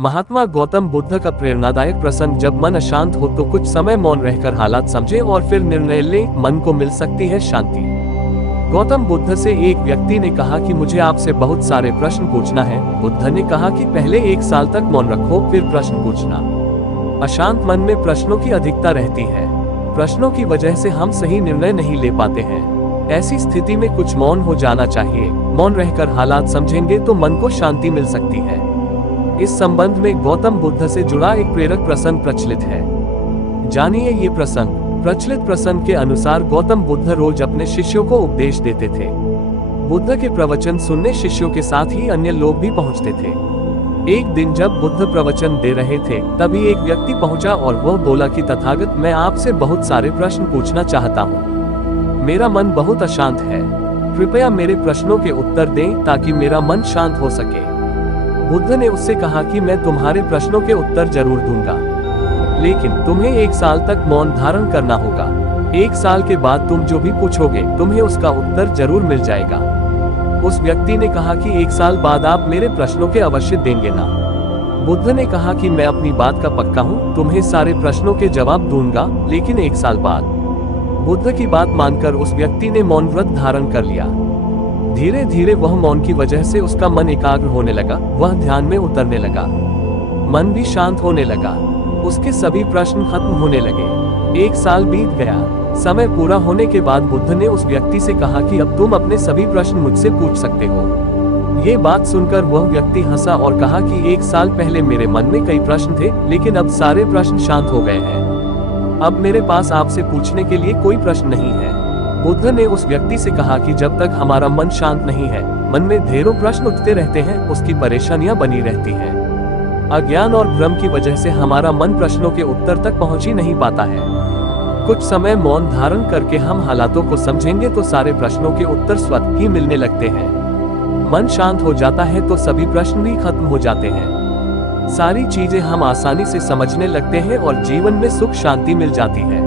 महात्मा गौतम बुद्ध का प्रेरणादायक प्रसंग। जब मन अशांत हो तो कुछ समय मौन रहकर हालात समझे और फिर निर्णय ले, मन को मिल सकती है शांति। गौतम बुद्ध से एक व्यक्ति ने कहा कि मुझे आपसे बहुत सारे प्रश्न पूछना है। बुद्ध ने कहा कि पहले 1 साल तक मौन रखो, फिर प्रश्न पूछना। अशांत मन में प्रश्नों की अधिकता रहती है। प्रश्नों की वजह से हम सही निर्णय नहीं ले पाते हैं। ऐसी स्थिति में कुछ मौन हो जाना चाहिए। मौन रहकर हालात समझेंगे तो मन को शांति मिल सकती है। इस संबंध में गौतम बुद्ध से जुड़ा एक प्रेरक प्रसंग प्रचलित है। जानिए ये प्रसंग। प्रचलित प्रसंग के अनुसार गौतम बुद्ध रोज अपने शिष्यों को उपदेश देते थे। बुद्ध के प्रवचन सुनने शिष्यों के साथ ही अन्य लोग भी पहुंचते थे। एक दिन जब बुद्ध प्रवचन दे रहे थे, तभी एक व्यक्ति पहुंचा और वह बोला कि तथागत, मैं आपसे बहुत सारे प्रश्न पूछना चाहता हूँ। मेरा मन बहुत अशांत है। कृपया मेरे प्रश्नों के उत्तर दें ताकि मेरा मन शांत हो सके। बुद्ध ने उससे कहा कि मैं तुम्हारे प्रश्नों के उत्तर जरूर दूंगा, लेकिन तुम्हें 1 साल तक मौन धारण करना होगा। 1 साल के बाद तुम जो भी पूछोगे, तुम्हें उसका उत्तर जरूर मिल जाएगा। उस व्यक्ति ने कहा कि 1 साल बाद आप मेरे प्रश्नों के अवश्य देंगे ना? बुद्ध ने कहा कि मैं अपनी बात का पक्का हूँ, तुम्हें सारे प्रश्नों के जवाब दूंगा, लेकिन 1 साल बाद। बुद्ध की बात मानकर उस व्यक्ति ने मौन व्रत धारण कर लिया। धीरे धीरे वह मौन की वजह से उसका मन एकाग्र होने लगा। वह ध्यान में उतरने लगा। मन भी शांत होने लगा। उसके सभी प्रश्न खत्म होने लगे। 1 साल बीत गया। समय पूरा होने के बाद बुद्ध ने उस व्यक्ति से कहा कि अब तुम अपने सभी प्रश्न मुझसे पूछ सकते हो। ये बात सुनकर वह व्यक्ति हंसा और कहा कि 1 साल पहले मेरे मन में कई प्रश्न थे, लेकिन अब सारे प्रश्न शांत हो गए हैं। अब मेरे पास आपसे पूछने के लिए कोई प्रश्न नहीं है। बुद्ध ने उस व्यक्ति से कहा कि जब तक हमारा मन शांत नहीं है, मन में ढेरों प्रश्न उठते रहते हैं, उसकी परेशानियां बनी रहती हैं। अज्ञान और भ्रम की वजह से हमारा मन प्रश्नों के उत्तर तक पहुंच ही नहीं पाता है। कुछ समय मौन धारण करके हम हालातों को समझेंगे तो सारे प्रश्नों के उत्तर स्वतः ही मिलने लगते हैं। मन शांत हो जाता है तो सभी प्रश्न भी खत्म हो जाते हैं। सारी चीजें हम आसानी से समझने लगते हैं और जीवन में सुख शांति मिल जाती है।